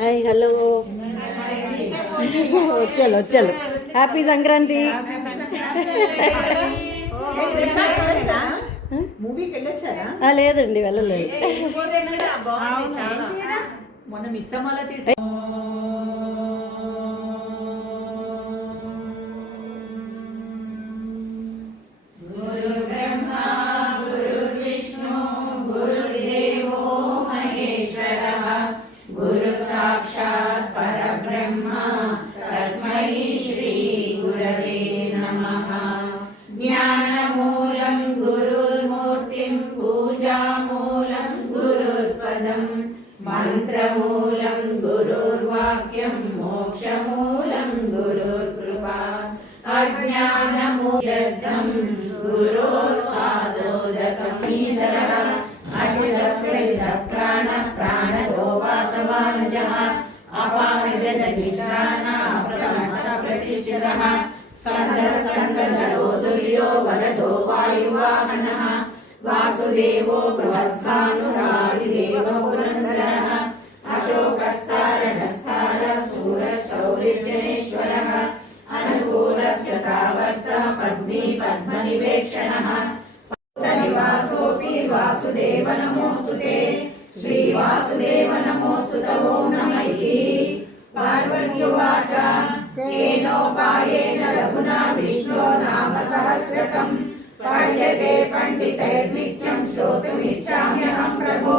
Hi hello చలో చలో happy Sankranti. లేదండి వెళ్ళలేదు. మొన్న మిస్ అమ్మాలా చేసి गुरु साक्षात् परब्रह्म तस्मै श्री गुरवे नमः। ज्ञानमूलं गुरुर्मूर्तिं पूजामूलं गुरुर्पदं मन्त्रमूलं गुरुर्वाक्यं मोक्षमूलं गुरुर्कृपा। अज्ञानमूलं गुरोर्पादोदकं नीधरः प्राण प्राणो वासवानुजः अपाहृतधिष्ठानप्रमत्तप्रतिष्ठितः स्कन्दस्कन्दधरो दुर्यो वरदो वायुवाहनः वासुदेवो बृहद्भानुरादिदेवो पुरन्दरः अशोकस्तारणस्तार शूरशौर्यजनेश्वरः अनुकूलस्य तावत्तः पद्मी पद्मनिवेक्षणः निवासोऽसि वासुदेव नमोऽस्तुते। श्री वासुदेव नमोऽस्तुते। ओम नमः इति। पार्वत्युवाच केनोपायेन रघुना विष्णो नाम सहस्रकं पठ्यते पंडितैर्नित्यं श्रोतुमिच्छाम्यहं प्रभो।